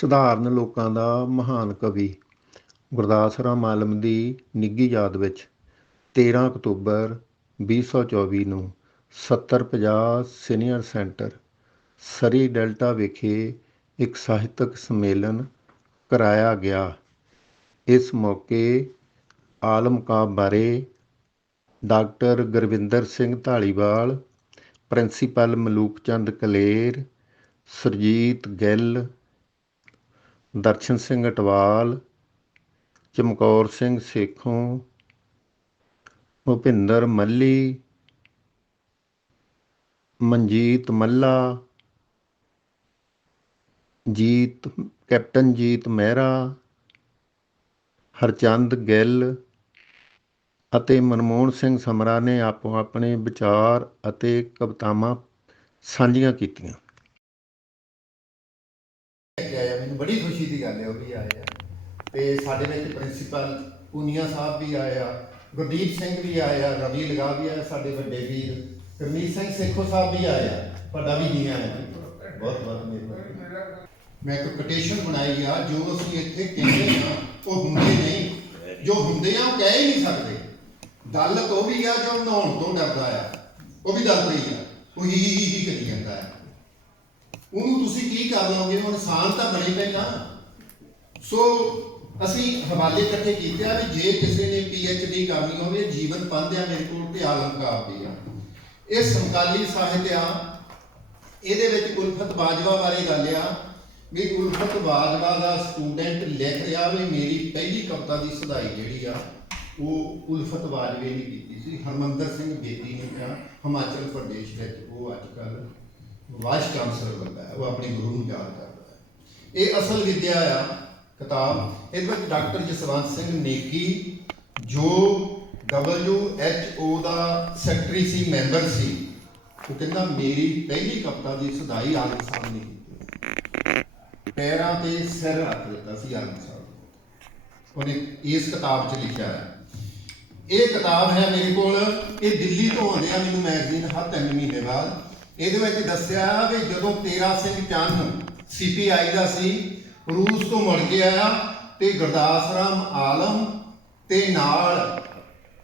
ਸਧਾਰਨ ਲੋਕਾਂ ਦਾ ਮਹਾਨ ਕਵੀ ਗੁਰਦਾਸ ਰਾਮ ਆਲਮ ਦੀ ਨਿੱਘੀ ਯਾਦ ਵਿੱਚ 13 ਅਕਤੂਬਰ 2024 ਨੂੰ 7050 ਸੀਨੀਅਰ ਸੈਂਟਰ ਸਰੀ ਡੈਲਟਾ ਵਿਖੇ ਇੱਕ ਸਾਹਿਤਕ ਸੰਮੇਲਨ ਕਰਾਇਆ ਗਿਆ। ਇਸ ਮੌਕੇ ਆਲਮ ਕਾਬ ਬਾਰੇ doctor Gurvinder Singh Dhaliwal principal Malook Chand Kaler, Surjit Gill Darshan Singh Atwal, Chamkaur Singh Sekhon, Bhupinder Malli, Manjit Malla, Jeet, captain Jeet Mehra, Harchand Gill ਅਤੇ ਮਨਮੋਹਨ ਸਿੰਘ ਸਮਰਾ ਨੇ ਆਪੋ ਆਪਣੇ ਵਿਚਾਰ ਅਤੇ ਕਵਿਤਾਵਾਂ ਸਾਂਝੀਆਂ ਕੀਤੀਆਂ। ਕੇ ਆਇਆ, ਮੈਨੂੰ ਬੜੀ ਖੁਸ਼ੀ ਦੀ ਗੱਲ ਹੈ ਉਹ ਵੀ ਆਇਆ ਤੇ ਸਾਡੇ ਵਿੱਚ ਪ੍ਰਿੰਸੀਪਲ ਪੂਨੀਆ ਸਾਹਿਬ ਵੀ ਆਇਆ ਗੁਰਦੀਪ ਸਿੰਘ ਵੀ ਆਇਆ ਰਵੀ ਲਗਾ ਵੀ ਆਇਆ ਸਾਡੇ ਵੱਡੇ ਵੀਰ ਕਰਮੀਤ ਸਿੰਘ ਸੇਖੋ ਸਾਹਿਬ ਵੀ ਆਇਆ ਵੱਡਾ ਵੀ ਜੀ ਆਇਆ। ਬਹੁਤ ਬਹੁਤ ਮਿਹਰਬਾਨੀ। ਮੈਂ ਇੱਕ ਪਟੀਸ਼ਨ ਬਣਾਈ ਆ, ਜੋ ਅਸੀਂ ਇੱਥੇ ਕਹਿੰਦੇ ਆ, ਉਹ ਹੁੰਦੇ ਨਹੀਂ। ਜੋ ਹੁੰਦੇ ਆ, ਉਹ ਕਹਿ ਹੀ ਨਹੀਂ ਸਕਦੇ। ਦਲਤ ਉਹ ਵੀ ਆ, ਜੋ ਨਹਾਉਣ ਤੋਂ ਡਰਦਾ ਆ, ਉਹ ਵੀ ਡਰਦਾ ਹੀ ਆ। ਉਹ ਹੀ ਹੀ ਹੀ ਕਰੀ ਜਾਂਦਾ ਹੈ ਉਹਨੂੰ ਤੁਸੀਂ ਕੀ ਕਰ ਲਓਗੇ? ਉਹ ਇਨਸਾਨ ਤਾਂ ਬਣੇ ਪਹਿਲਾਂ। ਸੋ ਅਸੀਂ ਹਵਾਲੇ ਇਕੱਠੇ ਕੀਤੇ ਆ ਵੀ ਜੇ ਕਿਸੇ ਨੇ ਪੀ ਡੀ ਕਰਨੀ ਹੋਵੇ, ਜੀਵਨ ਪੰਧ ਆ ਮੇਰੇ ਕੋਲ ਤੇ ਆਲਮ ਦੀ ਆ। ਇਹ ਸਮਕਾਲੀ ਸਾਹਿਤ ਆ। ਇਹਦੇ ਵਿੱਚ ਉਲਫਤ ਬਾਜਵਾ ਬਾਰੇ ਗੱਲ ਆ ਵੀ ਉਲਫਤ ਬਾਜਵਾ ਦਾ ਸਟੂਡੈਂਟ ਲਿਖ ਰਿਹਾ ਵੀ ਮੇਰੀ ਪਹਿਲੀ ਕਵਿਤਾ ਦੀ ਸਦਾਈ ਜਿਹੜੀ ਆ, ਉਹ ਉਲਫਤ ਬਾਜਵੇ ਨੇ ਕੀਤੀ ਸੀ। ਹਰਮੰਦਰ ਸਿੰਘ ਬੇਦੀ ਨੇ ਕਿਹਾ, ਹਿਮਾਚਲ ਪ੍ਰਦੇਸ਼ ਵਿੱਚ ਉਹ ਅੱਜ ਕੱਲ੍ਹ ਵਾਈਸ ਚਾਂਸਲਰ ਬੰਦਾ ਹੈ, ਉਹ ਆਪਣੇ ਗੁਰੂ ਨੂੰ ਯਾਦ ਕਰਦਾ ਹੈ। ਇਹ ਅਸਲ ਵਿਦਿਆ ਆ ਕਿਤਾਬ। ਇਹਦੇ ਵਿੱਚ ਡਾਕਟਰ ਜਸਵੰਤ ਸਿੰਘ ਨੇਕੀ, ਜੋ WHO ਦਾ ਸੈਕਟਰੀ ਸੀ, ਮੈਂਬਰ ਸੀ, ਉਹ ਕਹਿੰਦਾ, ਮੇਰੀ ਪਹਿਲੀ ਕਵਿਤਾ ਦੀ ਸਦਾਈ ਆਲਮ ਸਾਹਿਬ ਨੇ ਕੀਤੀ ਪੈਰਾਂ ਤੇ ਸਿਰ ਰੱਖ ਦਿੱਤਾ ਸੀ ਆਲਮ ਸਾਹਿਬ ਉਹਨੇ ਇਸ ਕਿਤਾਬ 'ਚ ਲਿਖਿਆ ਹੈ। ਇਹ ਕਿਤਾਬ ਹੈ ਮੇਰੇ ਕੋਲ, ਇਹ ਦਿੱਲੀ ਤੋਂ ਆਉਂਦੇ ਆ ਮੈਨੂੰ ਮੈਗਜ਼ੀਨ ਹਰ ਤਿੰਨ ਮਹੀਨੇ ਬਾਅਦ ਇਹਦੇ ਵਿੱਚ ਦੱਸਿਆ ਵੀ ਜਦੋਂ ਤੇਰਾ ਸਿੰਘ ਚੰਨ ਸੀਪੀਆਈ ਦਾ ਸੀ ਰੂਸ ਤੋਂ ਮੁੜ ਕੇ ਆਇਆ ਤੇ ਗੁਰਦਾਸ ਰਾਮ ਆਲਮ ਤੇ ਨਾਲ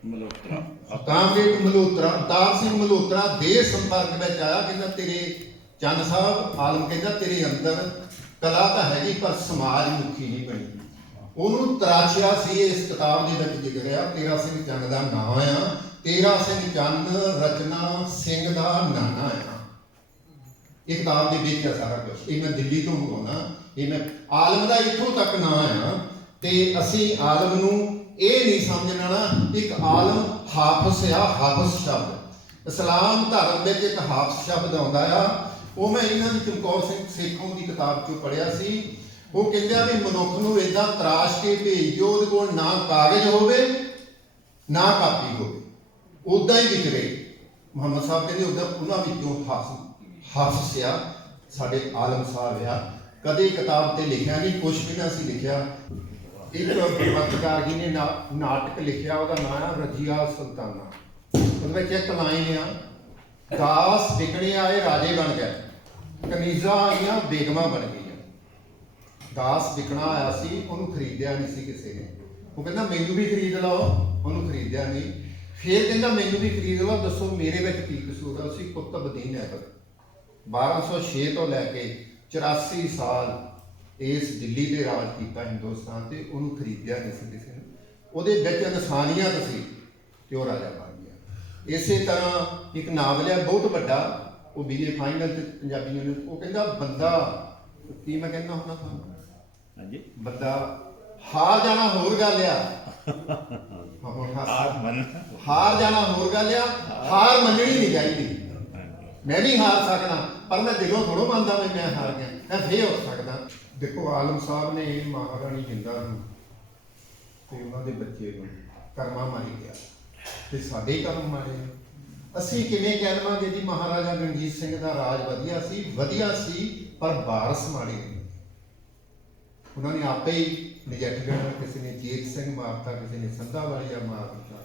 ਮਲੋਤਰਾ ਕਾਮਰੇਡ ਮਲਹੋਤਰਾ ਅਵਤਾਰ ਸਿੰਘ ਮਲਹੋਤਰਾ ਦੇ ਸੰਪਰਕ ਵਿੱਚ ਆਇਆ ਕਹਿੰਦਾ ਤੇਰੇ ਚੰਨ ਸਾਹਿਬ ਆਲਮ ਕਹਿੰਦਾ ਤੇਰੇ ਅੰਦਰ ਕਲਾ ਤਾਂ ਹੈਗੀ ਪਰ ਸਮਾਜ ਮੁਖੀ ਨਹੀਂ ਬਣੀ। ਉਹਨੂੰ ਤਰਾਸ਼ਿਆ ਸੀ ਇਸ ਕਿਤਾਬ ਦੇ ਵਿੱਚ ਜ਼ਿਕਰ ਆ ਤੇਰਾ ਸਿੰਘ ਚੰਨ ਦਾ ਨਾਮ ਆ ਤੇਰਾ ਸਿੰਘ ਚੰਨ ਰਚਨਾ ਸਿੰਘ ਦਾ ਨਾਨਾ ਆ। ਇਹ ਕਿਤਾਬ ਦੇ ਵਿੱਚ ਆ ਸਾਰਾ ਕੁਝ ਇਹ ਮੈਂ ਦਿੱਲੀ ਤੋਂ ਮੰਗਾਉਣਾ ਇਹ ਮੈਂ ਆਲਮ ਦਾ ਇੱਥੋਂ ਤੱਕ ਨਾਂ ਆ ਤੇ ਅਸੀਂ ਆਲਮ ਨੂੰ ਇਹ ਨਹੀਂ ਸਮਝਣਾ ਨਾ, ਇੱਕ ਆਲਮ ਹਾਫਸ ਆ ਹਾਫਸ ਸ਼ਬਦ। ਇਸਲਾਮ ਧਰਮ ਵਿੱਚ ਇੱਕ ਹਾਫਸ ਸ਼ਬਦ ਆਉਂਦਾ ਆ। ਉਹ ਮੈਂ ਇਹਨਾਂ ਦੀ ਚਮਕੌਰ ਸਿੰਘ ਸੇਖੋਂ ਦੀ ਕਿਤਾਬ ਚੋਂ ਪੜਿਆ ਸੀ। ਉਹ ਕਹਿੰਦੇ ਆ ਵੀ ਮਨੁੱਖ ਨੂੰ ਇਦਾਂ ਤਰਾਸ਼ ਕੇ ਭੇਜ ਦਿਓ ਉਹਦੇ ਕੋਲ ਨਾ ਕਾਗਜ਼ ਹੋਵੇ, ਨਾ ਕਾਪੀ ਹੋਵੇ। ਉਦਾਂ ਹੀ ਵਿਚਰੇ ਮੁਹੰਮਦ ਸਾਹਿਬ ਕਹਿੰਦੇ ਉਦਾਂ ਉਹਨਾਂ ਵਿੱਚੋਂ ਹਾਫਸ ਹਾਫਸ ਆ ਸਾਡੇ ਆਲਮ ਸਾਹਿਬ ਆ। ਕਦੇ ਕਿਤਾਬ ਤੇ ਲਿਖਿਆ ਨਹੀਂ, ਕੁਛ ਵੀ ਨਾ ਸੀ ਲਿਖਿਆ। ਇੱਕ ਪੱਤਰਕਾਰ ਜੀ ਨੇ ਨਾ- ਨਾਟਕ ਲਿਖਿਆ, ਉਹਦਾ ਨਾਮ ਹੈ ਰਜੀਆ ਸੁਲਤਾਨਾ। ਉਹਦੇ ਵਿੱਚ ਇੱਕ ਲਾਈਨ ਆ, ਦਾਸ ਵਿਕਣੇ ਆਏ ਰਾਜੇ ਬਣ ਗਏ। ਕਨੀਜ਼ਾ ਆਈਆਂ ਬੇਗਮਾਂ ਬਣ ਗਈਆਂ। ਦਾਸ ਵਿਕਣਾ ਆਇਆ ਸੀ, ਉਹਨੂੰ ਖਰੀਦਿਆ ਨਹੀਂ ਸੀ ਕਿਸੇ ਨੇ। ਉਹ ਕਹਿੰਦਾ, ਮੈਨੂੰ ਵੀ ਖਰੀਦ ਲਓ। ਉਹਨੂੰ ਖਰੀਦਿਆ ਨਹੀਂ। ਫੇਰ ਕਹਿੰਦਾ, ਮੈਨੂੰ ਵੀ ਖਰੀਦ ਲਓ। ਦੱਸੋ ਮੇਰੇ ਵਿੱਚ ਕੀ ਕਸੂਰ ਆ? ਸੀ ਕੁਤਬਦੀਨ ਐਬਕ 1206 ਤੋਂ ਲੈ ਕੇ 84 ਸਾਲ ਇਸ ਦਿੱਲੀ ਤੇ ਰਾਜ ਕੀਤਾ ਹਿੰਦੁਸਤਾਨ ਤੇ ਉਹਨੂੰ ਖਰੀਦਿਆ ਨਹੀਂ ਸੀ ਕਿਸੇ ਨੇ। ਉਹਦੇ ਵਿੱਚ ਇਨਸਾਨੀਅਤ ਸੀ ਤੇ ਉਹ ਰਾਜਾ ਬਣ ਗਿਆ। ਇਸੇ ਤਰ੍ਹਾਂ ਇੱਕ ਨਾਵਲ ਹੈ ਬਹੁਤ ਵੱਡਾ ਉਹ ਬੀਏ ਫਾਈਨਲ ਤੇ ਪੰਜਾਬੀ ਨੂੰ ਉਹ ਕਹਿੰਦਾ ਬੰਦਾ ਕੀ ਮੈਂ ਕਹਿੰਦਾ ਹੁੰਦਾ ਤੁਹਾਨੂੰ ਹਾਂਜੀ। ਬੰਦਾ ਹਾਰ ਜਾਣਾ ਹੋਰ ਗੱਲ ਆ। ਹਾਂ, ਹੁਣ ਹਾਸ- ਆਪ ਮਨ ਹਾਰ ਜਾਣਾ ਹੋਰ ਗੱਲ ਆ ਹਾਰ ਮੰਨਣੀ ਨਹੀਂ ਚਾਹੀਦੀ। ਮੈਂ ਵੀ ਹਾਰ ਸਕਦਾ, ਪਰ ਮੈਂ ਦਿਲੋਂ ਥੋੜੋ ਮੰਨਦਾ ਵੀ ਮੈਂ ਹਾਰ ਗਿਆ ਮੈਂ ਫੇਰ ਹੋ ਸਕਦਾ। ਦੇਖੋ, ਆਲਮ ਸਾਹਿਬ ਨੇ ਮਹਾਰਾਣੀ ਜਿੰਦਾ ਨੂੰ ਤੇ ਉਹਨਾਂ ਦੇ ਬੱਚੇ ਨੂੰ ਕਰਮਾ ਮਾਰੀ ਗਿਆ ਤੇ ਸਾਡੇ ਕਰਮ ਮਾਰੇ ਅਸੀਂ ਕਿਵੇਂ ਕਹਿ ਲਵਾਂਗੇ ਜੀ, ਮਹਾਰਾਜਾ ਰਣਜੀਤ ਸਿੰਘ ਦਾ ਰਾਜ ਵਧੀਆ ਸੀ ਵਧੀਆ ਸੀ, ਪਰ ਵਾਰਸ ਮਾੜੇ ਨਹੀਂ ਉਹਨਾਂ ਨੇ ਆਪੇ ਹੀ ਨਜਿੱਠਗੜ੍ਹ ਕਿਸੇ ਨੇ ਜੀਤ ਸਿੰਘ ਮਾਰਤਾ, ਕਿਸੇ ਨੇ ਸੰਧਾ ਵਾਲੀਆ ਮਾਰ ਦਿੱਤਾ।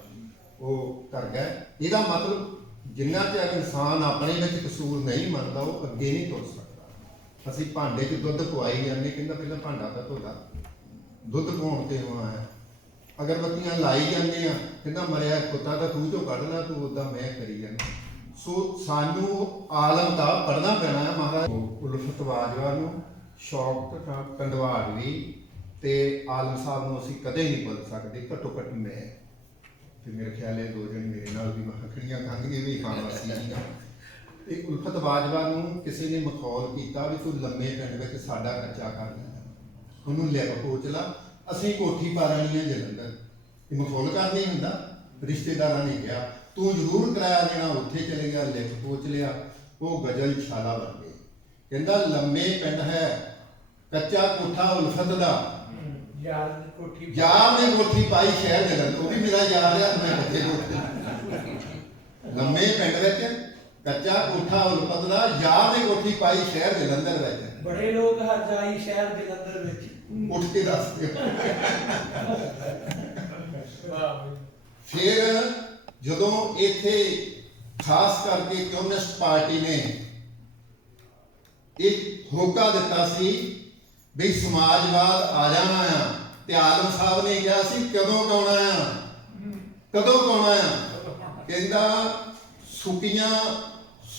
ਉਹ ਕਰ ਗਿਆ ਇਹਦਾ ਮਤਲਬ ਜਿੰਨਾ ਚਿਰ ਇਨਸਾਨ ਆਪਣੇ ਵਿੱਚ ਕਸੂਰ ਨਹੀਂ ਮੰਨਦਾ, ਉਹ ਅੱਗੇ ਨਹੀਂ ਤੁਰ ਸਕਦਾ। ਅਸੀਂ ਭਾਂਡੇ 'ਚ ਦੁੱਧ ਪਵਾਈ ਜਾਂਦੇ, ਕਹਿੰਦਾ ਪਹਿਲਾਂ ਭਾਂਡਾ ਤਾਂ ਧੋਦਾ। ਦੁੱਧ ਪਾਉਣ ਤੇ ਹੋਆ ਹੈ? ਅਗਰਬੱਤੀਆਂ ਲਾਈ ਜਾਂਦੇ ਆ, ਕਹਿੰਦਾ ਮਰਿਆ ਕੁੱਤਾ ਤਾਂ ਖੂਹ ਚੋਂ ਕੱਢਣਾ ਤੂੰ ਉਦਾਂ ਮੈਂ ਕਰੀ ਜਾਂਦਾ। ਸੋ ਸਾਨੂੰ ਆਲਮ ਦਾ ਪੜਨਾ ਪੈਣਾ ਹੈ ਮਹਾਰਾਜ। ਉਲਫਤ ਬਾਜਵਾ ਨੂੰ ਸ਼ੌਕ ਤਥਾ ਕੰਦਵਾੜਵੀ ਤੇ ਆਲਮ ਸਾਹਿਬ ਨੂੰ ਅਸੀਂ ਕਦੇ ਨਹੀਂ ਭੁੱਲ ਸਕਦੇ ਘੱਟੋ ਘੱਟ ਮੈਂ। ਤੇ ਮੇਰੇ ਖਿਆਲ ਇਹ ਦੋ ਜਣੇ ਮੇਰੇ ਨਾਲ ਵੀ ਮੱਖਣੀਆਂ ਖਾਂਗੇ ਵੀ ਖਾਣ ਵਾਸੀ ਨਹੀਂ ਇਹ ਉਲਫਤ ਬਾਜਵਾ ਨੂੰ ਕਿਸੇ ਨੇ ਮਖੌਲ ਕੀਤਾ ਵੀ ਤੂੰ ਲੰਮੇ ਪਿੰਡ ਵਿੱਚ ਸਾਡਾ ਕੱਚਾ ਕਰ ਲੈ ਉਹਨੂੰ ਲੈ ਪੋਚ ਅਸੀਂ ਕੋਠੀ ਪਾ ਲੈਣੀ ਹੈ ਜਲੰਧਰ। ਇਹ ਮਖੌਲ ਕਰ ਨਹੀਂ ਹੁੰਦਾ, ਰਿਸ਼ਤੇਦਾਰਾਂ ਨੇ ਕਿਹਾ, ਤੂੰ ਜ਼ਰੂਰ ਕਿਰਾਇਆ ਦੇਣਾ, ਉੱਥੇ ਚਲੇ ਗਿਆ ਲਿਖ ਪੋਚ ਲਿਆ। ਉਹ ਗਜ਼ਲ ਛਾਲਾ ਬਣ ਗਈ ਕਹਿੰਦਾ, ਲੰਮੇ ਪਿੰਡ ਹੈ, ਕੱਚਾ ਕੋਠਾ ਉਲਫਤ ਦਾ। ਯਾਰ ਦੀ ਕੋਠੀ ਯਾਰ ਨੇ ਕੋਠੀ ਪਾਈ ਸ਼ਹਿਰ ਜਲੰਧਰ ਉਹ ਵੀ ਮੇਰਾ ਯਾਰ ਆ ਮੈਂ ਕੱਚੇ ਕੋਠੇ ਲੰਮੇ ਪਿੰਡ ਵਿੱਚ ਕੱਚਾ ਕੋਠਾ ਉਲਫਤ ਦਾ ਯਾਰ ਨੇ ਕੋਠੀ ਪਾਈ ਸ਼ਹਿਰ ਜਲੰਧਰ ਵਿੱਚ ਬੜੇ ਲੋਕ ਹਜਾਈ ਸ਼ਹਿਰ ਜਲੰਧਰ ਵਿੱਚ ਉੱਠ ਕੇ ਦੱਸ ਦਿਓ ਵਾਹ ਫਿਰ ਜਦੋਂ ਇੱਥੇ ਖਾਸ ਕਰਕੇ ਕਮਿਊਨਿਸਟ ਪਾਰਟੀ ਨੇ ਇੱਕ ਹੋਕਾ ਦਿੱਤਾ ਸੀ ਵੀ ਸਮਾਜਵਾਦ ਆ ਜਾਣਾ ਆ ਤੇ ਆਲਮ ਸਾਹਿਬ ਨੇ ਕਿਹਾ ਸੀ, ਕਦੋਂ ਕੌਣਾ ਆ? ਕਦੋਂ ਕੌਣਾ ਆ? ਕਹਿੰਦਾ, ਸੁੱਕੀਆਂ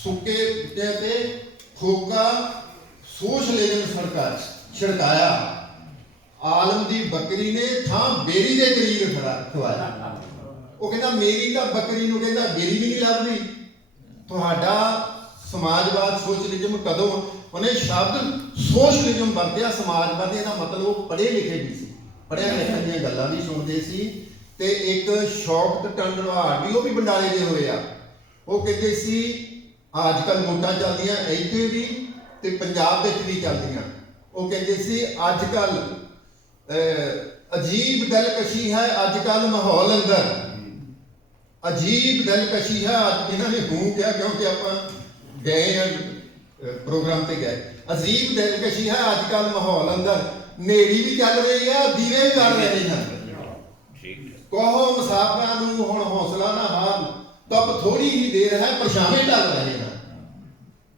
ਸੁੱਕੇ ਤੇ ਤੇ ਸੋਸ਼ਲਿਜ਼ਮ ਸਰਕਾਰ ਛਿੜਕਾਇਆ। ਆਲਮ ਦੀ ਬੱਕਰੀ ਨੇ ਥਾਂ ਬੇਰੀ ਦੇ ਕਰੀਬ ਖੜਾ ਖਵਾਇਆ। ਉਹ ਕਹਿੰਦਾ, ਮੇਰੀ ਤਾਂ ਬੱਕਰੀ ਨੂੰ ਕਹਿੰਦਾ, ਬੇਰੀ ਵੀ ਨਹੀਂ ਲੱਭਦੀ। ਤੁਹਾਡਾ ਸਮਾਜਵਾਦ ਸੋਸ਼ਲਿਜ਼ਮ ਕਦੋਂ ਉਹਨੇ ਸ਼ਬਦ ਸੋਸ਼ਲਿਜ਼ਮ ਵਰਤਿਆ ਸਮਾਜਵਾਦ ਇਹਦਾ ਮਤਲਬ ਉਹ ਪੜ੍ਹੇ ਲਿਖੇ ਵੀ ਸੀ। ਪੜ੍ਹਿਆ ਲਿਖਿਆ ਦੀਆਂ ਗੱਲਾਂ ਵੀ ਸੁਣਦੇ ਸੀ ਤੇ ਇੱਕ ਸ਼ੌਕਤ ਟੰਡਵਾੜ ਵੀ ਉਹ ਵੀ ਬੰਡਾਲੇ ਦੇ ਹੋਏ ਆ। ਉਹ ਕਹਿੰਦੇ ਸੀ ਅੱਜ ਕੱਲ ਵੋਟਾਂ ਚੱਲਦੀਆਂ, ਇੱਥੇ ਵੀ ਤੇ ਪੰਜਾਬ ਵਿੱਚ ਵੀ ਚੱਲਦੀਆਂ। ਉਹ ਕਹਿੰਦੇ ਸੀ ਅੱਜ ਕੱਲ ਅਜੀਬ ਦਿਲਕਸ਼ੀ ਹੈ ਅੱਜ ਕੱਲ ਮਾਹੌਲ ਅੰਦਰ। ਅਜੀਬ ਦਿਲਕਸ਼ੀ ਹੈ ਇਹਨਾਂ ਨੇ ਹੂੰ ਕਿਹਾ ਕਿਉਂਕਿ ਆਪਾਂ ਗਏ ਆ ਪ੍ਰੋਗਰਾਮ ਤੇ ਗਏ। ਅਜੀਬ ਦਿਲਕਸ਼ੀ ਹੈ ਅੱਜ ਕੱਲ ਮਾਹੌਲ ਅੰਦਰ। ਨੇਰੀ ਵੀ ਚੱਲ ਰਹੀ ਹੈ ਦੀਵੇ ਵੀ ਚੱਲ ਰਹੇ ਹਨ ਕਹੋ ਮੁਸਾਫਰਾਂ ਨੂੰ ਹੁਣ ਹੌਸਲਾ ਨਾ ਹਾਰ ਤਬ ਥੋੜੀ ਹੀ ਦੇਰ ਹੈ ਪਰਛਾਵੇਂ ਢਲ ਰਹੇ ਹਨ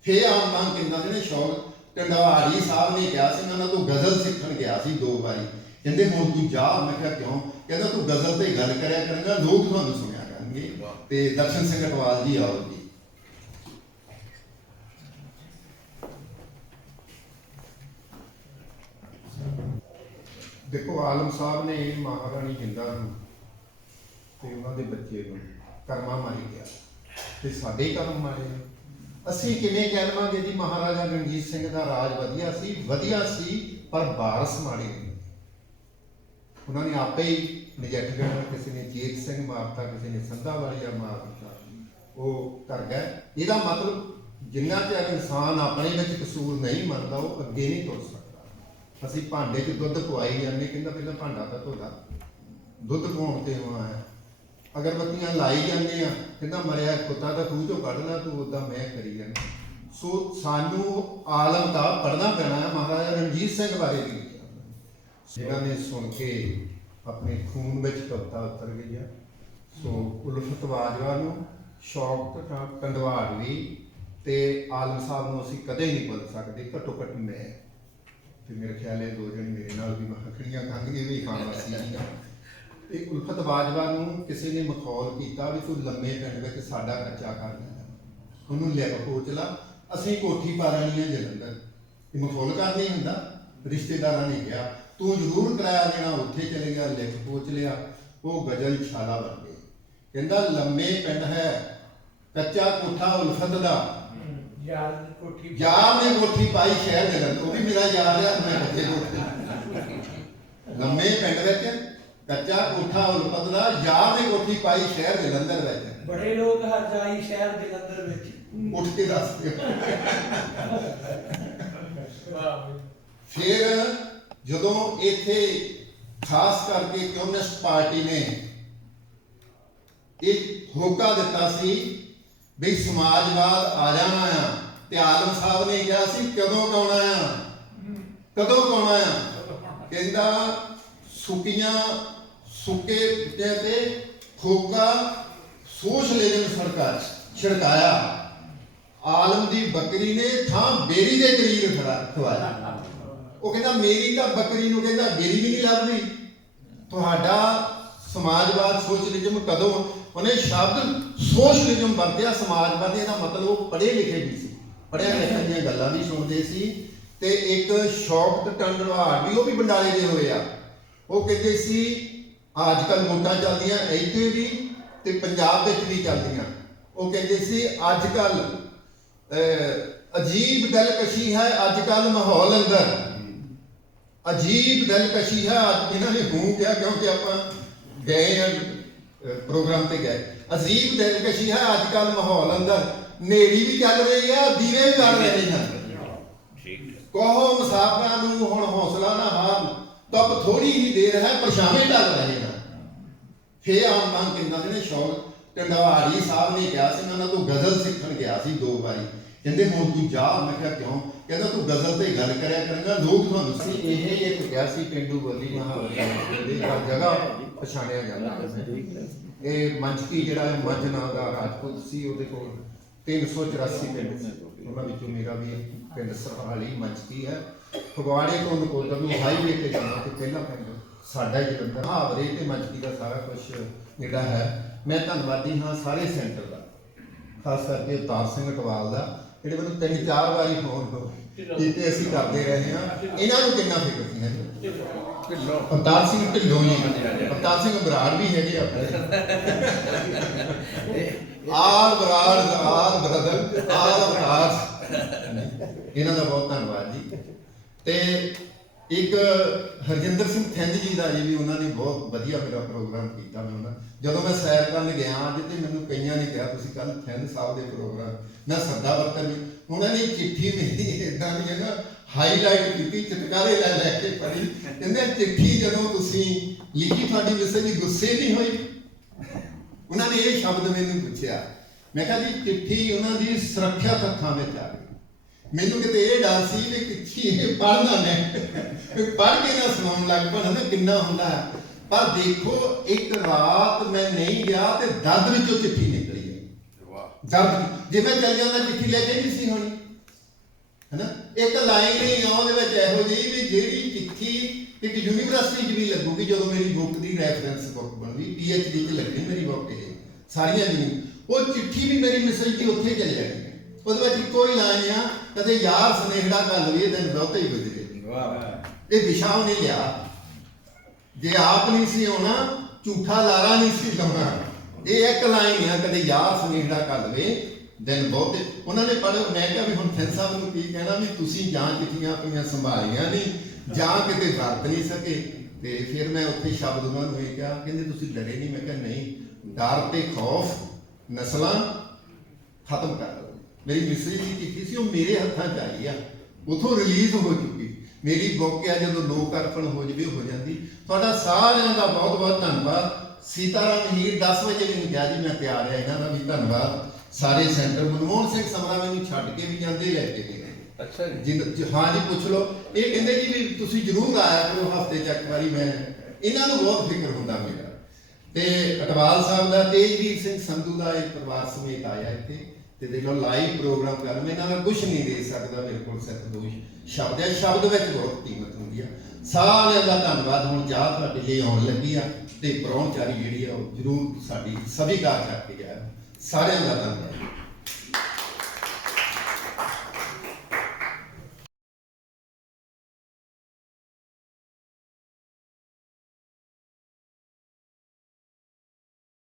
ਫੇ ਆਮ ਮੰਗ ਕਿੰਨਾ ਨੇ ਸ਼ੌਕ? ਟੰਡਵਾੜੀ ਸਾਹਿਬ ਨੇ ਕਿਹਾ ਸੀ ਮੈਂ ਉਹਨਾਂ ਤੋਂ ਗਜ਼ਲ ਸਿੱਖਣ ਗਿਆ ਸੀ ਦੋ ਵਾਰੀ। ਕਹਿੰਦੇ ਹੁਣ ਤੂੰ ਜਾ। ਮੈਂ ਕਿਹਾ ਕਿਉਂ? ਕਹਿੰਦਾ ਤੂੰ ਗਜ਼ਲ ਤੇ ਗੱਲ ਕਰਿਆ ਕਰਾਂਗਾ ਲੋਕ ਤੁਹਾਨੂੰ ਸੁਣਿਆ ਕਰਨਗੇ। ਤੇ ਦਰਸ਼ਨ ਸਿੰਘ ਅਟਵਾਲ ਜੀ ਆਓ ਜੀ ਦੇਖੋ, ਆਲਮ ਸਾਹਿਬ ਨੇ ਮਹਾਰਾਣੀ ਜਿੰਦਾ ਨੂੰ ਤੇ ਉਹਨਾਂ ਦੇ ਬੱਚੇ ਨੂੰ ਕਰਮਾ ਮਾਰੀ ਗਿਆ। ਤੇ ਸਾਡੇ ਹੀ ਕਰਮ ਮਾਰੇ ਅਸੀਂ ਕਿਵੇਂ ਕਹਿ ਲਵਾਂਗੇ ਜੀ, ਮਹਾਰਾਜਾ ਰਣਜੀਤ ਸਿੰਘ ਦਾ ਰਾਜ ਵਧੀਆ ਸੀ? ਵਧੀਆ ਸੀ, ਪਰ ਵਾਰਸ ਮਾੜੇ ਨਹੀਂ। ਉਹਨਾਂ ਨੇ ਆਪੇ ਹੀ ਨਜਿੱਠ ਗਏ ਕਿਸੇ ਨੇ ਜੀਤ ਸਿੰਘ ਮਾਰਤਾ, ਕਿਸੇ ਨੇ ਸੰਧਾ ਵਾਲੀਆ ਮਾਰ ਦਿੱਤਾ ਉਹ ਕਰ ਗਏ। ਇਹਦਾ ਮਤਲਬ ਜਿੰਨਾ ਚਿਰ ਇਨਸਾਨ ਆਪਣੇ ਵਿੱਚ ਕਸੂਰ ਨਹੀਂ ਮੰਨਦਾ, ਉਹ ਅੱਗੇ ਨਹੀਂ ਤੁਰ ਸਕਦਾ। ਅਸੀਂ ਭਾਂਡੇ 'ਚ ਦੁੱਧ ਪਵਾਈ ਜਾਂਦੇ, ਕਹਿੰਦਾ ਪਹਿਲਾਂ ਭਾਂਡਾ ਤਾਂ ਧੋਦਾ। ਦੁੱਧ ਪਾਉਣ ਤੇ ਹੋਆ ਹੈ। ਅਗਰਬੱਤੀਆਂ ਲਾਈ ਜਾਂਦੇ ਆ, ਕਹਿੰਦਾ ਮਰਿਆ ਕੁੱਤਾ ਤਾਂ ਖੂਹ ਚੋਂ ਕੱਢ ਲਾ, ਤੂੰ ਉਦਾਂ ਮੈਂ ਕਰੀ ਜਾਂਦਾ ਸੋ ਸਾਨੂੰ ਆਲਮ ਦਾ ਪੜਨਾ ਪੈਣਾ ਹੈ, ਮਹਾਰਾਜਾ ਰਣਜੀਤ ਸਿੰਘ ਬਾਰੇ ਵੀ। ਲਿਖਿਆ ਨੇ। ਸੁਣ ਕੇ ਆਪਣੇ ਖੂਨ ਵਿੱਚ ਕਵਿਤਾ ਉਤਰ ਗਈ ਹੈ ਸੋ ਉਲਫਤ ਬਾਜਵਾ ਨੂੰ ਸ਼ੌਕ ਤਥਾ ਕੰਦਵਾੜਵੀ ਤੇ ਆਲਮ ਸਾਹਿਬ ਨੂੰ ਅਸੀਂ ਕਦੇ ਨਹੀਂ ਭੁੱਲ ਸਕਦੇ ਘੱਟੋ ਘੱਟ ਮੈਂ। ਤੇ ਮੇਰੇ ਖਿਆਲ ਇਹ ਦੋ ਜਣੇ ਮੇਰੇ ਨਾਲ ਵੀ ਮੱਖਣੀਆਂ ਖਾਂਗੇ ਵੀ ਖਾਣ ਵਾਸੀ ਨਹੀਂ ਇਹ ਉਲਫਤ ਬਾਜਵਾ ਨੂੰ ਕਿਸੇ ਨੇ ਮਖੌਲ ਕੀਤਾ ਵੀ ਤੂੰ ਲੰਮੇ ਪਿੰਡ ਵਿੱਚ ਸਾਡਾ ਕੱਚਾ ਕਰ ਲੈ ਉਹਨੂੰ ਲੈ ਪੋਚ ਲਾ ਅਸੀਂ ਕੋਠੀ ਪਾ ਲੈਣੀ ਹੈ ਜਲੰਧਰ। ਇਹ ਮਖੌਲ ਕਰ ਨਹੀਂ ਹੁੰਦਾ, ਰਿਸ਼ਤੇਦਾਰਾਂ ਨੇ ਕਿਹਾ, ਤੂੰ ਜ਼ਰੂਰ ਕਿਰਾਇਆ ਦੇਣਾ, ਉੱਥੇ ਚਲੇ ਗਿਆ ਲਿਖ ਪੋਚ ਲਿਆ। ਉਹ ਗਜ਼ਲ ਛਾਲਾ ਬਣ ਗਈ ਕਹਿੰਦਾ, ਲੰਮੇ ਪਿੰਡ ਹੈ, ਕੱਚਾ ਕੋਠਾ ਉਲਫਤ ਦਾ। ਯਾਰ ਦੀ ਕੋਠੀ ਯਾਰ ਨੇ ਕੋਠੀ ਪਾਈ ਸ਼ਹਿਰ ਜਲੰਧਰ ਉਹ ਵੀ ਮੇਰਾ ਯਾਰ ਆ ਮੈਂ ਕੱਚੇ ਕੋਠੇ ਲੰਮੇ ਪਿੰਡ ਵਿੱਚ ਕੱਚਾ ਕੋਠਾ ਉਲਫਤ ਦਾ ਯਾਰ ਨੇ ਕੋਠੀ ਪਾਈ ਸ਼ਹਿਰ ਜਲੰਧਰ ਵਿੱਚ ਬੜੇ ਲੋਕ ਹਜਾਈ ਸ਼ਹਿਰ ਜਲੰਧਰ ਵਿੱਚ ਉੱਠ ਕੇ ਦੱਸ ਦਿਓ ਵਾਹ ਫਿਰ ਜਦੋਂ ਇੱਥੇ ਖਾਸ ਕਰਕੇ ਕਮਿਊਨਿਸਟ ਪਾਰਟੀ ਨੇ ਇੱਕ ਹੋਕਾ ਦਿੱਤਾ ਸੀ ਵੀ ਸਮਾਜਵਾਦ ਆ ਜਾਣਾ ਆ। ਤੇ ਆਲਮ ਸਾਹਿਬ ਨੇ ਕਿਹਾ ਸੀ, ਕਦੋਂ ਕੌਣਾ ਆ? ਕਦੋਂ ਕੌਣਾ ਆ? ਕਹਿੰਦਾ, ਸੁੱਕੀਆਂ ਸੁੱਕੇ ਤੇ ਤੇ ਹੋਕਾ ਸੋਸ਼ਲਿਜ਼ਮ ਸਰਕਾਰ ਛਿੜਕਾਇਆ। ਆਲਮ ਦੀ ਬੱਕਰੀ ਨੇ ਥਾਂ ਬੇਰੀ ਦੇ ਕਰੀਬ ਖਵਾਇਆ। ਉਹ ਕਹਿੰਦਾ, ਮੇਰੀ ਤਾਂ ਬੱਕਰੀ ਨੂੰ ਕਹਿੰਦਾ, ਬੇਰੀ ਵੀ ਨਹੀਂ ਲੱਭਦੀ। ਤੁਹਾਡਾ ਸਮਾਜਵਾਦ ਸੋਸ਼ਲਿਜ਼ਮ ਕਦੋਂ ਉਹਨੇ ਸ਼ਬਦ ਸੋਸ਼ਲਿਜ਼ਮ ਵਰਤਿਆ ਸਮਾਜਵਾਦੀ ਦਾ ਮਤਲਬ ਉਹ ਪੜ੍ਹੇ ਲਿਖੇ ਵੀ ਸੀ। ਪੜ੍ਹਿਆ ਲਿਖਿਆ ਦੀਆਂ ਗੱਲਾਂ ਵੀ ਸੁਣਦੇ ਸੀ ਤੇ ਇੱਕ ਸ਼ੌਕਤ ਟੰਡਵਾੜ ਵੀ ਉਹ ਵੀ ਬੰਡਾਲੇ ਦੇ ਹੋਏ ਆ। ਉਹ ਕਹਿੰਦੇ ਸੀ ਅੱਜ ਕੱਲ ਵੋਟਾਂ ਚੱਲਦੀਆਂ, ਇੱਥੇ ਵੀ ਤੇ ਪੰਜਾਬ ਵਿੱਚ ਵੀ ਚੱਲਦੀਆਂ। ਉਹ ਕਹਿੰਦੇ ਸੀ ਅੱਜ ਕੱਲ ਅਜੀਬ ਦਿਲਕਸ਼ੀ ਹੈ ਅੱਜ ਕੱਲ ਮਾਹੌਲ ਅੰਦਰ। ਅਜੀਬ ਦਿਲਕਸ਼ੀ ਹੈ ਇਹਨਾਂ ਨੇ ਹੂੰ ਕਿਹਾ, ਕਿਉਂਕਿ ਆਪਾਂ ਗਏ ਆ ਪ੍ਰੋਗਰਾਮ ਤੇ ਗਏ। ਅਜੀਬ ਦਿਲਕਸ਼ੀ ਹੈ ਅੱਜ ਕੱਲ ਮਾਹੌਲ ਅੰਦਰ। ਨੇਰੀ ਵੀ ਚੱਲ ਰਹੀ ਹੈ ਦੀਵੇ ਵੀ ਚੱਲ ਰਹੇ ਹਨ ਕਹੋ ਮੁਸਾਫਰਾਂ ਨੂੰ ਹੁਣ ਹੌਸਲਾ ਨਾ ਹਾਰਨ। ਤਬ ਥੋੜੀ ਹੀ ਦੇਰ ਹੈ ਪਰਛਾਵੇਂ ਢਲ ਰਹੇ ਹਨ ਫੇ ਆਮ ਮੰਗ ਕਿੰਨਾ ਨੇ ਸ਼ੌਕ। ਟੰਡਵਾੜੀ ਸਾਹਿਬ ਨੇ ਕਿਹਾ ਸੀ ਮੈਂ ਉਹਨਾਂ ਤੋਂ ਗਜ਼ਲ ਸਿੱਖਣ ਗਿਆ ਸੀ ਦੋ ਵਾਰੀ। ਕਹਿੰਦੇ ਹੁਣ ਤੂੰ ਜਾ। ਮੈਂ ਕਿਹਾ ਕਿਉਂ? ਕਹਿੰਦਾ ਤੂੰ ਗਜ਼ਲ ਤੇ ਗੱਲ ਕਰਿਆ ਕਰਾਂਗਾ ਲੋਕ ਤੁਹਾਨੂੰ ਸੀ ਇਹ ਇੱਕ ਕਿਹਾ ਸੀ ਪਿੰਡੂ ਬੋਲੀ ਮਹਾਵਰ ਦੇ ਹਰ ਜਗ੍ਹਾ ਪਛਾਣਿਆ ਜਾਂਦਾ ਇਹ ਮੰਚਕੀ ਜਿਹੜਾ ਹੈ ਮੱਝ ਨਾਂ ਦਾ ਰਾਜਪੂਤ ਸੀ ਉਹਦੇ ਕੋਲ 384 ਪਿੰਡ ਸੀ। ਉਹਨਾਂ ਵਿੱਚੋਂ ਮੇਰਾ ਵੀ ਪਿੰਡ ਸਰਹਾਲੀ ਮੰਚਕੀ ਹੈ। ਫਗਵਾੜੇ ਤੋਂ ਨਕੋਦਰ ਨੂੰ ਹਾਈਵੇ ਤੇ ਜਾਣਾ ਤੇ ਪਹਿਲਾ ਪਿੰਡ ਸਾਡਾ ਹੀ ਜਲੰਧਰ ਹਾਵਰੇ ਤੇ ਮੰਚਕੀ ਦਾ ਸਾਰਾ ਕੁਝ ਜਿਹੜਾ ਹੈ। ਮੈਂ ਧੰਨਵਾਦੀ ਹਾਂ ਸਾਰੇ ਸੈਂਟਰ ਦਾ ਖਾਸ ਕਰਕੇ ਅਵਤਾਰ ਸਿੰਘ ਅਟਵਾਲ ਦਾ। ਜਿਹੜੇ ਮੈਨੂੰ ਤਿੰਨ ਚਾਰ ਵਾਰੀ ਫੋਨ ਹੋ ਕੀਤੇ ਅਸੀਂ ਕਰਦੇ ਰਹੇ ਹਾਂ। ਇਹਨਾਂ ਨੂੰ ਕਿੰਨਾ ਫਿਕਰ ਸੀ ਹੈ ਅਵਤਾਰ ਸਿੰਘ ਢਿੱਲੋਂ ਜੀ। ਅਵਤਾਰ ਸਿੰਘ ਬਰਾੜ ਵੀ ਹੈਗੇ ਆਪਣੇ। All Brar all brother all Avtar. ਇਹਨਾਂ ਦਾ ਬਹੁਤ ਧੰਨਵਾਦ ਜੀ। ਤੇ ਇੱਕ ਹਰਜਿੰਦਰ ਸਿੰਘ ਥਿੰਦ ਜੀ ਦਾ ਜੀ ਵੀ ਉਹਨਾਂ ਨੇ ਬਹੁਤ ਵਧੀਆ ਮੇਰਾ ਪ੍ਰੋਗਰਾਮ ਕੀਤਾ ਮੈਂ ਉਹਨਾਂ ਜਦੋਂ ਮੈਂ ਸੈਰ ਕਰਨ ਗਿਆ ਅੱਜ ਤੇ ਮੈਨੂੰ ਕਈਆਂ ਨੇ ਕਿਹਾ, ਤੁਸੀਂ ਕੱਲ ਥਿੰਦ ਸਾਹਿਬ ਦੇ ਪ੍ਰੋਗਰਾਮ ਮੈਂ ਸੱਦਾ ਵਰਤਨ ਵੀ ਉਹਨਾਂ ਨੇ ਚਿੱਠੀ ਮੇਰੀ ਇਦਾਂ ਦੀ ਹੈ ਨਾ ਹਾਈਲਾਈਟ ਕੀਤੀ, ਚਟਕਾਰੇ ਲੈ ਲੈ ਕੇ ਪੜ੍ਹੀ। ਕਹਿੰਦੇ, ਚਿੱਠੀ ਜਦੋਂ ਤੁਸੀਂ ਲਿਖੀ ਤੁਹਾਡੀ ਵਿਸੇ ਦੀ ਗੁੱਸੇ ਨਹੀਂ ਹੋਈ ਉਹਨਾਂ ਨੇ ਇਹ ਸ਼ਬਦ ਮੈਨੂੰ ਪੁੱਛਿਆ। ਮੈਂ ਕਿਹਾ, ਜੀ, ਚਿੱਠੀ ਉਹਨਾਂ ਦੀ ਸੁਰੱਖਿਆ ਤੱਥਾਂ ਵਿੱਚ ਆ ਗਈ। ਮੈਨੂੰ ਕਿਤੇ ਇਹ ਡਰ ਸੀ ਵੀ ਕਿੱਥੀ ਇਹ ਪੜ੍ਹਨਾ ਮੈਂ। ਵੀ ਪੜ੍ਹ ਕੇ ਨਾ ਸੁਣਾਉਣ ਲੱਗ ਪਣਾ ਨਾ ਕਿੰਨਾ ਹੁੰਦਾ ਹੈ। ਪਰ ਦੇਖੋ ਇੱਕ ਰਾਤ ਮੈਂ ਨਹੀਂ ਗਿਆ ਤੇ ਦਰਦ ਵਿੱਚੋਂ ਚਿੱਠੀ ਨਿਕਲੀ ਹੈ। ਵਾਹ। ਦਰਦ ਜੇ ਮੈਂ ਚੱਲ ਜਾਂਦਾ ਚਿੱਠੀ ਲੈ ਕੇ ਨਹੀਂ ਸੀ ਹੋਣੀ। ਹੈਨਾ? ਇੱਕ ਲਾਈਨ ਹੀ ਆ ਉਹਦੇ ਵਿੱਚ ਇਹੋ ਜਿਹੀ ਵੀ ਜਿਹੜੀ ਚਿੱਠੀ ਇੱਕ ਯੂਨੀਵਰਸਿਟੀ 'ਚ ਵੀ ਲੱਗੂਗੀ ਜਦੋਂ ਮੇਰੀ ਬੁੱਕ ਦੀ ਰੈਫਰੈਂਸ ਬੁੱਕ ਬਣਦੀ ਡੀ 'ਚ ਲੱਗਣੀ ਮੇਰੀ ਬੁੱਕ ਇਹ। ਸਾਰੀਆਂ ਨਹੀਂ। ਉਹ ਚਿੱਠੀ ਵੀ ਮੇਰੀ ਮਿਸਲ 'ਚ ਉੱਥੇ ਚਲੇ ਜਾਣੀ। ਉਹਦੇ ਵਿੱਚ ਕੋਈ ਲਾਈਨ ਆ ਕਦੇ ਯਾਰ ਸੁਨੇਹੜਾ ਵੀ ਇਹ ਦਿਨ ਬਹੁਤੇ ਹੀ ਗੁਜ਼ਰੇ। ਵਾਹ। ਇਹ ਦਿਸ਼ਾ ਉਹਨੇ ਲਿਆ। ਜੇ ਆਪ ਨਹੀਂ ਸੀ ਆਉਣਾ, ਝੂਠਾ ਲਾਰਾ ਨਹੀਂ ਸੀ ਲਾਉਣਾ। ਇਹ ਇੱਕ ਲਾਈਨ ਆ, ਕਦੇ ਯਾਰ ਸੁਨੇਹੜਾ ਕਰ ਲਵੇ ਦਿਨ ਬਹੁਤੇ। ਉਹਨਾਂ ਨੇ ਪੜ੍ਹ, ਮੈਂ ਕਿਹਾ ਵੀ ਹੁਣ ਫਿਰ ਸਾਹਿਬ ਨੂੰ ਕੀ ਕਹਿਣਾ ਵੀ ਤੁਸੀਂ ਜਾਂ ਚਿੱਠੀਆਂ ਆਪਣੀਆਂ ਸੰਭਾਲੀਆਂ ਨਹੀਂ, ਜਾਂ ਕਿਤੇ ਵਰਤ ਨਹੀਂ ਸਕੇ। ਤੇ ਫਿਰ ਮੈਂ ਉੱਥੇ ਸ਼ਬਦ ਉਹਨਾਂ ਨੂੰ ਇਹ ਕਿਹਾ, ਕਹਿੰਦੇ ਤੁਸੀਂ ਡਰੇ ਨਹੀਂ। ਮੈਂ ਕਿਹਾ ਨਹੀਂ, ਡਰ ਤੇ ਖੌਫ, ਨਸਲਾਂ ਖਤਮ ਕਰ ਦਿਓ। ਮੇਰੀ ਮਿਸਰੀ ਦੀ ਚਿੱਠੀ ਸੀ, ਉਹ ਮੇਰੇ ਹੱਥਾਂ 'ਚ ਆਈ ਆ। ਉਥੋਂ ਰਿਲੀਜ਼ ਹੋ ਚੁੱਕੀ। ਮੇਰੀ ਬੁੱਕ ਆ ਜਦੋਂ ਲੋਕ ਅਰਪਣ ਹੋ ਜਵੇ ਹੋ ਜਾਂਦੀ। ਤੁਹਾਡਾ ਸਾਰਿਆਂ ਦਾ ਬਹੁਤ ਬਹੁਤ ਧੰਨਵਾਦ। ਸੀਤਾਰਾਮ ਹੀਰ 10 ਵਜੇ ਮੈਨੂੰ ਕਿਹਾ ਜੀ ਮੈਂ ਤਿਆਰ ਆ ਇਹਨਾਂ ਦਾ ਵੀ ਧੰਨਵਾਦ। ਸਾਰੇ ਸੈਂਟਰ ਮਨਮੋਹਨ ਸਿੰਘ ਸਮਰਾ ਮੈਨੂੰ ਛੱਡ ਕੇ ਵੀ ਜਾਂਦੇ ਲੈ ਕੇ ਗਏ। ਅੱਛਾ ਜੀ। ਹਾਂ ਜੀ ਪੁੱਛ ਲਓ। ਇਹ ਕਹਿੰਦੇ ਜੀ ਵੀ ਤੁਸੀਂ ਜ਼ਰੂਰ ਆਇਆ ਕਰੋ ਹਫ਼ਤੇ ਚ ਇੱਕ ਵਾਰੀ ਮੈਂ ਇਹਨਾਂ ਨੂੰ ਬਹੁਤ ਫਿਕਰ ਹੁੰਦਾ ਮੇਰਾ। ਤੇ ਅਟਵਾਲ ਸਾਹਿਬ ਦਾ ਤੇਜਵੀਰ ਸਿੰਘ ਸੰਧੂ ਦਾ ਇੱਕ ਪਰਿਵਾਰ ਸਮੇਤ ਆਇਆ ਇੱਥੇ। ਤੇ ਦੇਖ ਲਓ ਲਾਈਵ ਪ੍ਰੋਗਰਾਮ ਕਰ ਮੈਂ ਇਹਨਾਂ ਦਾ ਕੁਝ ਨਹੀਂ ਦੇ ਸਕਦਾ, ਮੇਰੇ ਕੋਲ ਸਿਰਫ ਦੋਸ਼ ਸ਼ਬਦ ਹੈ। ਸ਼ਬਦ ਵਿੱਚ ਬਹੁਤ ਕੀਮਤ ਹੁੰਦੀ ਆ। ਸਾਰਿਆਂ ਦਾ ਧੰਨਵਾਦ। ਹੁਣ ਚਾਹ ਤੁਹਾਡੇ ਲਈ ਆਉਣ ਲੱਗੀ ਆ ਤੇ ਪਰੌਣਚਾਰੀ ਜਿਹੜੀ ਆ ਉਹ ਜ਼ਰੂਰ ਸਾਡੀ ਸਵੀਕਾਰ ਕਰਕੇ ਜਾਇਆ ਸਾਰਿਆਂ ਦਾ ਧੰਨਵਾਦ।